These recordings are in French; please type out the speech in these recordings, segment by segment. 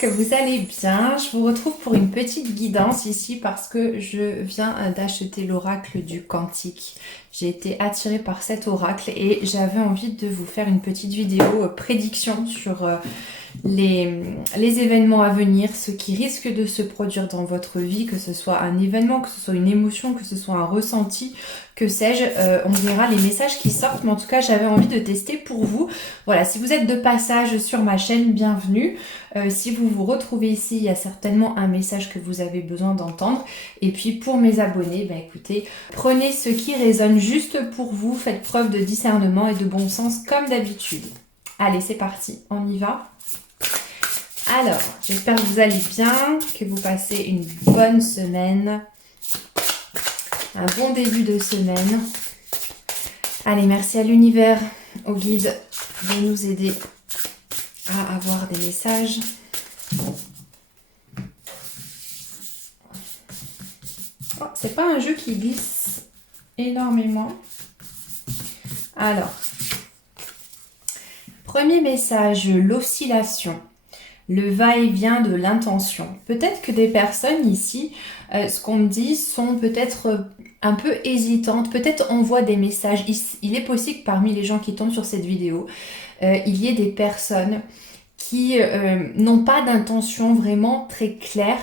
que vous allez bien. Je vous retrouve pour une petite guidance ici parce que je viens d'acheter l'oracle du Quantique. J'ai été attirée par cet oracle et j'avais envie de vous faire une petite vidéo prédiction sur les événements à venir, ce qui risque de se produire dans votre vie, que ce soit un événement, que ce soit une émotion, que ce soit un ressenti, que sais-je, on verra les messages qui sortent, mais en tout cas j'avais envie de tester pour vous. Voilà, si vous êtes de passage sur ma chaîne, bienvenue. Si vous vous retrouvez ici, il y a certainement un message que vous avez besoin d'entendre. Et puis pour mes abonnés, bah écoutez, prenez ce qui résonne juste pour vous, faites preuve de discernement et de bon sens comme d'habitude. Allez, c'est parti, on y va. Alors, j'espère que vous allez bien, que vous passez une bonne semaine, un bon début de semaine. Allez, merci à l'univers, au guide, de nous aider à avoir des messages. Oh, c'est pas un jeu qui glisse énormément. Alors, premier message, l'oscillation. Le va-et-vient de l'intention. Peut-être que des personnes ici, ce qu'on me dit, sont peut-être un peu hésitantes. Peut-être envoient des messages. Il est possible que parmi les gens qui tombent sur cette vidéo, il y ait des personnes qui n'ont pas d'intention vraiment très claire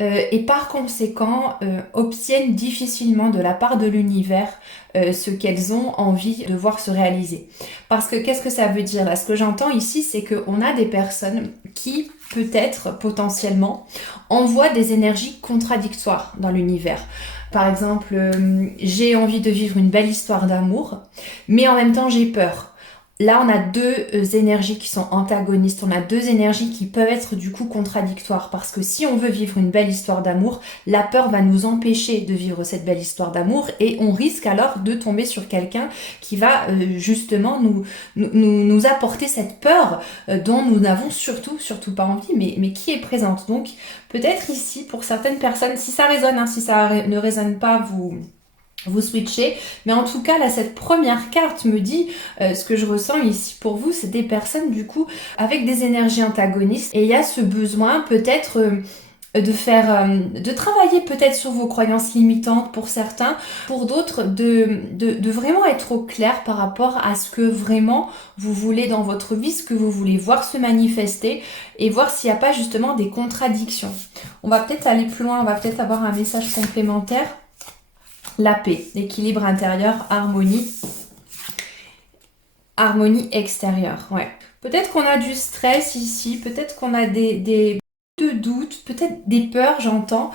et par conséquent obtiennent difficilement de la part de l'univers ce qu'elles ont envie de voir se réaliser. Parce que qu'est-ce que ça veut dire là? Ce que j'entends ici, c'est qu'on a des personnes qui peut-être potentiellement envoient des énergies contradictoires dans l'univers. Par exemple, j'ai envie de vivre une belle histoire d'amour, mais en même temps j'ai peur. Là, on a deux énergies qui sont antagonistes, on a deux énergies qui peuvent être du coup contradictoires parce que si on veut vivre une belle histoire d'amour, la peur va nous empêcher de vivre cette belle histoire d'amour et on risque alors de tomber sur quelqu'un qui va justement nous apporter cette peur dont nous n'avons surtout pas envie, mais qui est présente. Donc peut-être ici, pour certaines personnes, si ça résonne, si ça ne résonne pas, vous switchez, mais en tout cas là cette première carte me dit ce que je ressens ici pour vous, c'est des personnes du coup avec des énergies antagonistes et il y a ce besoin peut-être de travailler peut-être sur vos croyances limitantes pour certains, pour d'autres de vraiment être au clair par rapport à ce que vraiment vous voulez dans votre vie, ce que vous voulez voir se manifester et voir s'il n'y a pas justement des contradictions. On va peut-être aller plus loin, on va peut-être avoir un message complémentaire. La paix, l'équilibre intérieur, harmonie extérieure, ouais. Peut-être qu'on a du stress ici, peut-être qu'on a des doutes, peut-être des peurs, j'entends.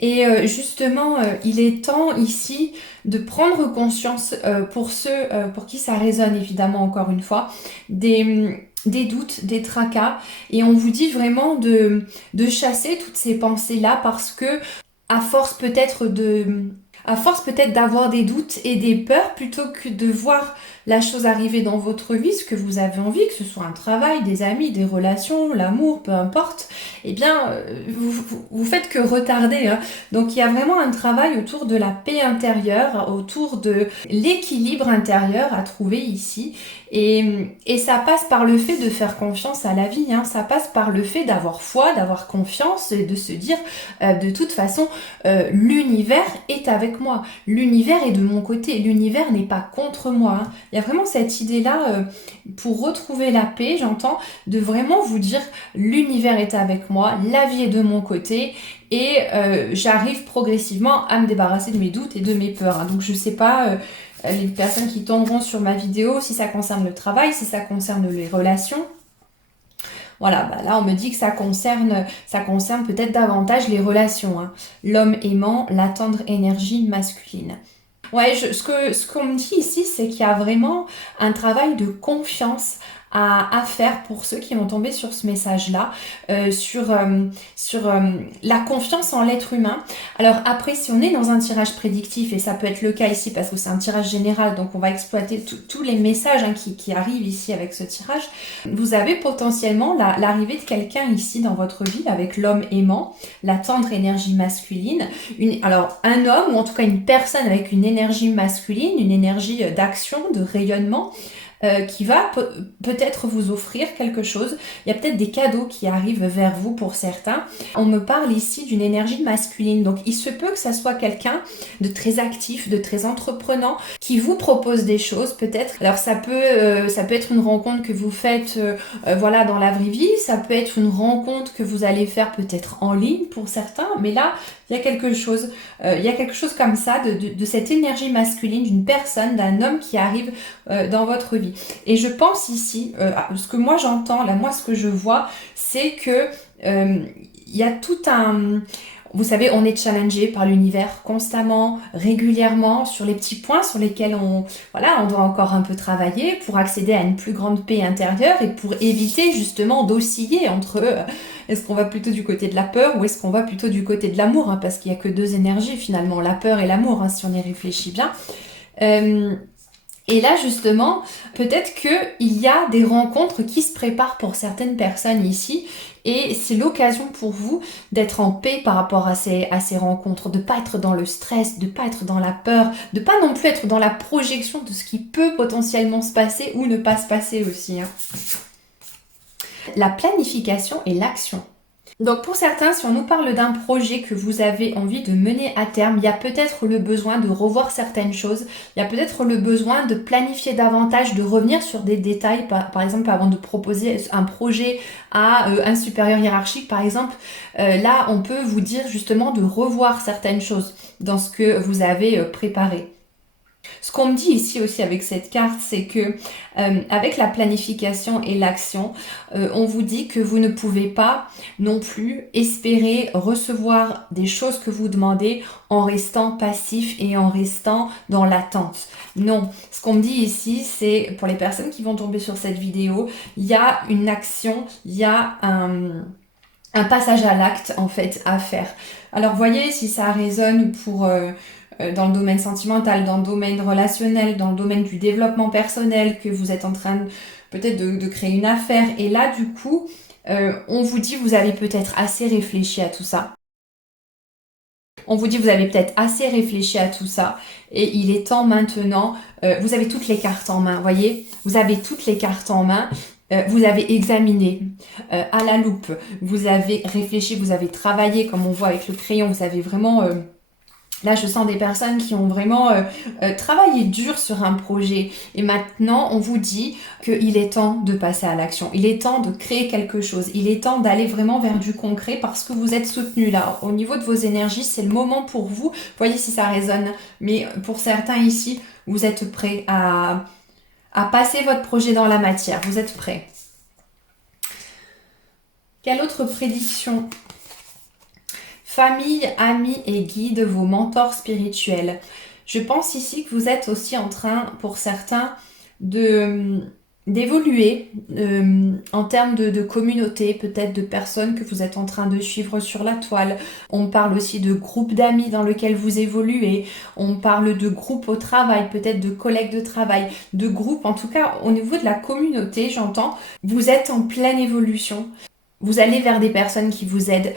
Et justement, il est temps ici de prendre conscience pour ceux pour qui ça résonne évidemment encore une fois, des doutes, des tracas. Et on vous dit vraiment de chasser toutes ces pensées-là parce que à force peut-être d'avoir des doutes et des peurs, plutôt que de voir la chose arriver dans votre vie, ce que vous avez envie, que ce soit un travail, des amis, des relations, l'amour, peu importe, eh bien, vous faites que retarder. Hein. Donc, il y a vraiment un travail autour de la paix intérieure, autour de l'équilibre intérieur à trouver ici. Et ça passe par le fait de faire confiance à la vie, hein. Ça passe par le fait d'avoir foi, d'avoir confiance et de se dire de toute façon l'univers est avec moi, l'univers est de mon côté, l'univers n'est pas contre moi. Hein. Il y a vraiment cette idée-là pour retrouver la paix, j'entends, de vraiment vous dire l'univers est avec moi, la vie est de mon côté et j'arrive progressivement à me débarrasser de mes doutes et de mes peurs. Hein. Donc je sais pas les personnes qui tomberont sur ma vidéo, si ça concerne le travail, si ça concerne les relations. Voilà, bah là on me dit que ça concerne peut-être davantage les relations. Hein. L'homme aimant, la tendre énergie masculine. Ouais, ce qu'on me dit ici, c'est qu'il y a vraiment un travail de confiance à faire pour ceux qui vont tomber sur ce message-là, sur la confiance en l'être humain. Alors après, si on est dans un tirage prédictif, et ça peut être le cas ici parce que c'est un tirage général, donc on va exploiter tous les messages hein, qui arrivent ici avec ce tirage, vous avez potentiellement l'arrivée de quelqu'un ici dans votre vie avec l'homme aimant, la tendre énergie masculine, alors un homme ou en tout cas une personne avec une énergie masculine, une énergie d'action, de rayonnement, qui va peut-être vous offrir quelque chose. Il y a peut-être des cadeaux qui arrivent vers vous pour certains. On me parle ici d'une énergie masculine. Donc il se peut que ça soit quelqu'un de très actif, de très entreprenant, qui vous propose des choses peut-être. Alors ça peut être une rencontre que vous faites voilà, dans la vraie vie. Ça peut être une rencontre que vous allez faire peut-être en ligne pour certains. Mais là, il y a quelque chose comme ça de cette énergie masculine d'une personne, d'un homme qui arrive dans votre vie. Et je pense ici, ce que moi j'entends, là moi ce que je vois, c'est que il y a tout un... Vous savez, on est challengé par l'univers constamment, régulièrement, sur les petits points sur lesquels on doit encore un peu travailler pour accéder à une plus grande paix intérieure et pour éviter justement d'osciller entre est-ce qu'on va plutôt du côté de la peur ou est-ce qu'on va plutôt du côté de l'amour, hein, parce qu'il n'y a que deux énergies finalement, la peur et l'amour, hein, si on y réfléchit bien. Et là, justement, peut-être qu'il y a des rencontres qui se préparent pour certaines personnes ici et c'est l'occasion pour vous d'être en paix par rapport à ces rencontres, de pas être dans le stress, de pas être dans la peur, de pas non plus être dans la projection de ce qui peut potentiellement se passer ou ne pas se passer aussi, hein. La planification et l'action. Donc pour certains, si on nous parle d'un projet que vous avez envie de mener à terme, il y a peut-être le besoin de revoir certaines choses, il y a peut-être le besoin de planifier davantage, de revenir sur des détails, par exemple avant de proposer un projet à un supérieur hiérarchique par exemple, là on peut vous dire justement de revoir certaines choses dans ce que vous avez préparé. Ce qu'on me dit ici aussi avec cette carte, c'est que avec la planification et l'action, on vous dit que vous ne pouvez pas non plus espérer recevoir des choses que vous demandez en restant passif et en restant dans l'attente. Non, ce qu'on me dit ici, c'est pour les personnes qui vont tomber sur cette vidéo, il y a une action, il y a un passage à l'acte en fait à faire. Alors voyez si ça résonne pour... dans le domaine sentimental, dans le domaine relationnel, dans le domaine du développement personnel, que vous êtes en train peut-être de créer une affaire. Et là, du coup, on vous dit, vous avez peut-être assez réfléchi à tout ça. On vous dit, vous avez peut-être assez réfléchi à tout ça. Et il est temps maintenant, vous avez toutes les cartes en main, voyez? Vous avez toutes les cartes en main. Vous avez examiné à la loupe, vous avez réfléchi, vous avez travaillé, comme on voit avec le crayon, vous avez vraiment... Là, je sens des personnes qui ont vraiment travaillé dur sur un projet. Et maintenant, on vous dit qu'il est temps de passer à l'action. Il est temps de créer quelque chose. Il est temps d'aller vraiment vers du concret parce que vous êtes soutenu là. Au niveau de vos énergies, c'est le moment pour vous. Voyez si ça résonne. Mais pour certains ici, vous êtes prêts à passer votre projet dans la matière. Vous êtes prêts. Quelle autre prédiction ? Famille, amis et guides, vos mentors spirituels. Je pense ici que vous êtes aussi en train, pour certains, d'évoluer en termes de communauté, peut-être de personnes que vous êtes en train de suivre sur la toile. On parle aussi de groupes d'amis dans lequel vous évoluez. On parle de groupes au travail, peut-être de collègues de travail, de groupes. En tout cas, au niveau de la communauté, j'entends, vous êtes en pleine évolution. Vous allez vers des personnes qui vous aident.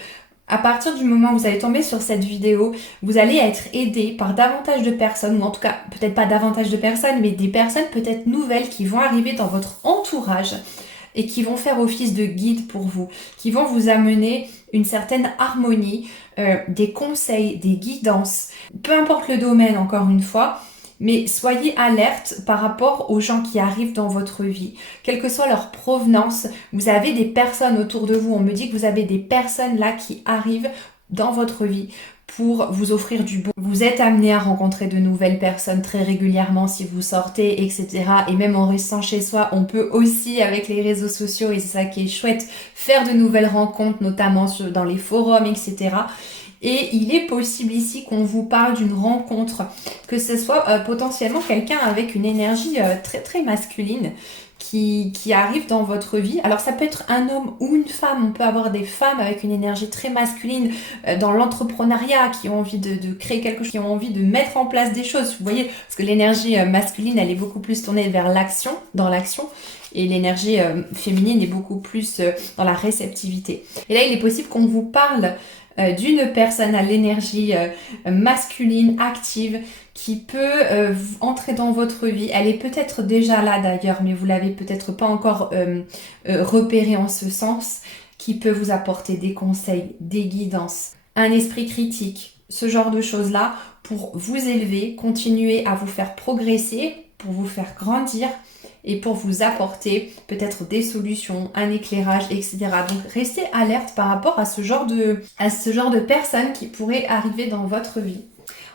À partir du moment où vous allez tomber sur cette vidéo, vous allez être aidé par davantage de personnes, ou en tout cas, peut-être pas davantage de personnes, mais des personnes peut-être nouvelles qui vont arriver dans votre entourage et qui vont faire office de guide pour vous, qui vont vous amener une certaine harmonie, des conseils, des guidances, peu importe le domaine encore une fois, mais soyez alerte par rapport aux gens qui arrivent dans votre vie. Quelle que soit leur provenance, vous avez des personnes autour de vous. On me dit que vous avez des personnes là qui arrivent dans votre vie pour vous offrir du bon. Vous êtes amené à rencontrer de nouvelles personnes très régulièrement si vous sortez, etc. Et même en restant chez soi, on peut aussi, avec les réseaux sociaux, et c'est ça qui est chouette, faire de nouvelles rencontres, notamment dans les forums, etc. Et il est possible ici qu'on vous parle d'une rencontre, que ce soit potentiellement quelqu'un avec une énergie très très masculine qui arrive dans votre vie. Alors ça peut être un homme ou une femme, on peut avoir des femmes avec une énergie très masculine dans l'entrepreneuriat, qui ont envie de créer quelque chose, qui ont envie de mettre en place des choses, vous voyez, parce que l'énergie masculine, elle est beaucoup plus tournée vers l'action, dans l'action, et l'énergie féminine est beaucoup plus dans la réceptivité. Et là, il est possible qu'on vous parle d'une personne à l'énergie masculine, active, qui peut entrer dans votre vie. Elle est peut-être déjà là d'ailleurs, mais vous l'avez peut-être pas encore repérée en ce sens, qui peut vous apporter des conseils, des guidances, un esprit critique, ce genre de choses-là pour vous élever, continuer à vous faire progresser, pour vous faire grandir et pour vous apporter peut-être des solutions, un éclairage, etc. Donc restez alerte par rapport à ce genre de personnes qui pourraient arriver dans votre vie.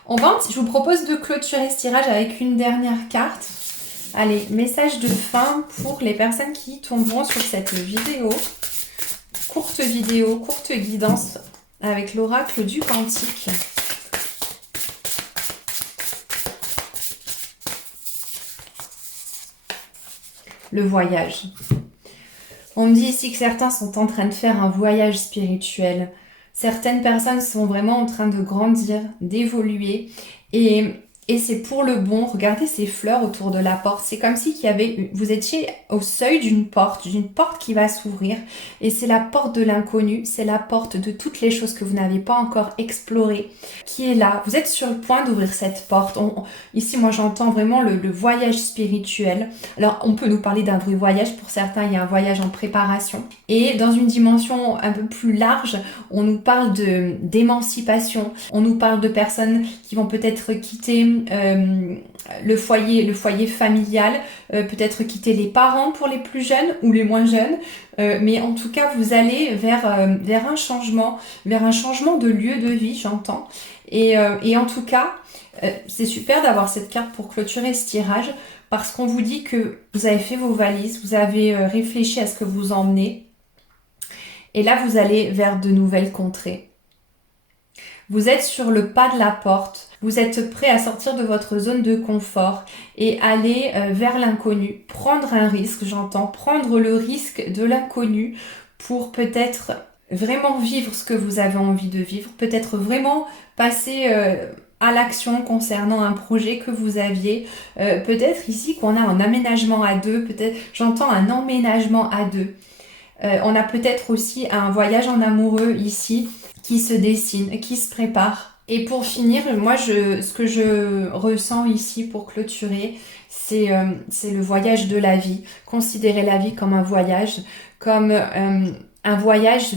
Je vous propose de clôturer ce tirage avec une dernière carte. Allez, message de fin pour les personnes qui tomberont sur cette vidéo. Courte vidéo, courte guidance avec l'oracle du Quantique. Le voyage. On me dit ici que certains sont en train de faire un voyage spirituel. Certaines personnes sont vraiment en train de grandir, d'évoluer et c'est pour le bon. Regardez ces fleurs autour de la porte. C'est comme si vous étiez au seuil d'une porte qui va s'ouvrir. Et c'est la porte de l'inconnu, c'est la porte de toutes les choses que vous n'avez pas encore explorées qui est là. Vous êtes sur le point d'ouvrir cette porte. Ici, moi, j'entends vraiment le voyage spirituel. Alors, on peut nous parler d'un vrai voyage. Pour certains, il y a un voyage en préparation. Et dans une dimension un peu plus large, on nous parle d'émancipation. On nous parle de personnes qui vont peut-être quitter le foyer familial, peut-être quitter les parents pour les plus jeunes ou les moins jeunes, mais en tout cas vous allez vers un changement de lieu de vie, j'entends, et en tout cas c'est super d'avoir cette carte pour clôturer ce tirage parce qu'on vous dit que vous avez fait vos valises, vous avez réfléchi à ce que vous emmenez et là vous allez vers de nouvelles contrées. Vous êtes sur le pas de la porte, vous êtes prêt à sortir de votre zone de confort et aller vers l'inconnu, prendre un risque, j'entends, prendre le risque de l'inconnu pour peut-être vraiment vivre ce que vous avez envie de vivre, peut-être vraiment passer à l'action concernant un projet que vous aviez, peut-être ici qu'on a un aménagement à deux, peut-être j'entends un emménagement à deux. On a peut-être aussi un voyage en amoureux ici qui se dessine, qui se prépare. Et pour finir, moi, ce que je ressens ici pour clôturer, c'est le voyage de la vie. Considérez la vie comme un voyage, comme un voyage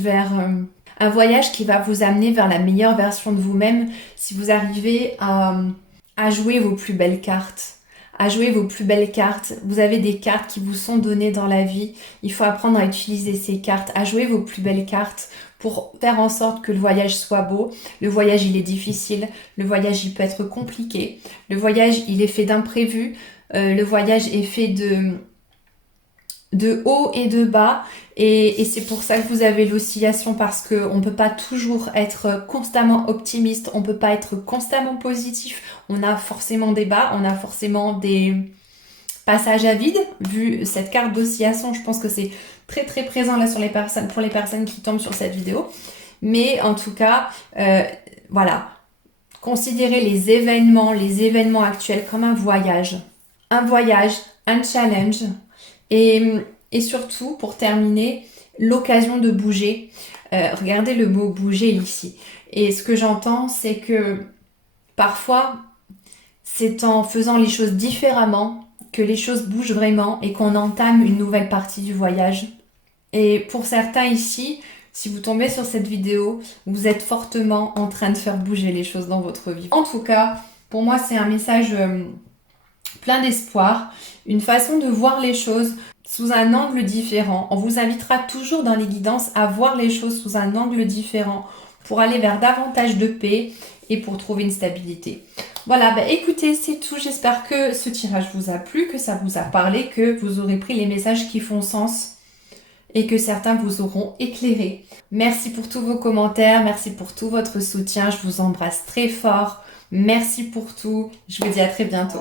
un voyage qui va vous amener vers la meilleure version de vous-même si vous arrivez à jouer vos plus belles cartes. À jouer vos plus belles cartes. Vous avez des cartes qui vous sont données dans la vie. Il faut apprendre à utiliser ces cartes, à jouer vos plus belles cartes pour faire en sorte que le voyage soit beau. Le voyage, il est difficile. Le voyage, il peut être compliqué. Le voyage, il est fait d'imprévus. Le voyage est fait de haut et de bas. Et c'est pour ça que vous avez l'oscillation parce qu'on ne peut pas toujours être constamment optimiste. On ne peut pas être constamment positif. On a forcément des bas. On a forcément des passages à vide. Vu cette carte d'oscillation, je pense que c'est très très présent là pour les personnes qui tombent sur cette vidéo. Mais en tout cas, voilà. Considérez les événements actuels comme un voyage, un challenge et surtout, pour terminer, l'occasion de bouger. Regardez le mot bouger ici. Et ce que j'entends, c'est que parfois, c'est en faisant les choses différemment que les choses bougent vraiment et qu'on entame une nouvelle partie du voyage. Et pour certains ici, si vous tombez sur cette vidéo, vous êtes fortement en train de faire bouger les choses dans votre vie. En tout cas, pour moi, c'est un message plein d'espoir, une façon de voir les choses sous un angle différent. On vous invitera toujours dans les guidances à voir les choses sous un angle différent pour aller vers davantage de paix et pour trouver une stabilité. Voilà, écoutez, c'est tout. J'espère que ce tirage vous a plu, que ça vous a parlé, que vous aurez pris les messages qui font sens et que certains vous auront éclairé. Merci pour tous vos commentaires, merci pour tout votre soutien. Je vous embrasse très fort. Merci pour tout. Je vous dis à très bientôt.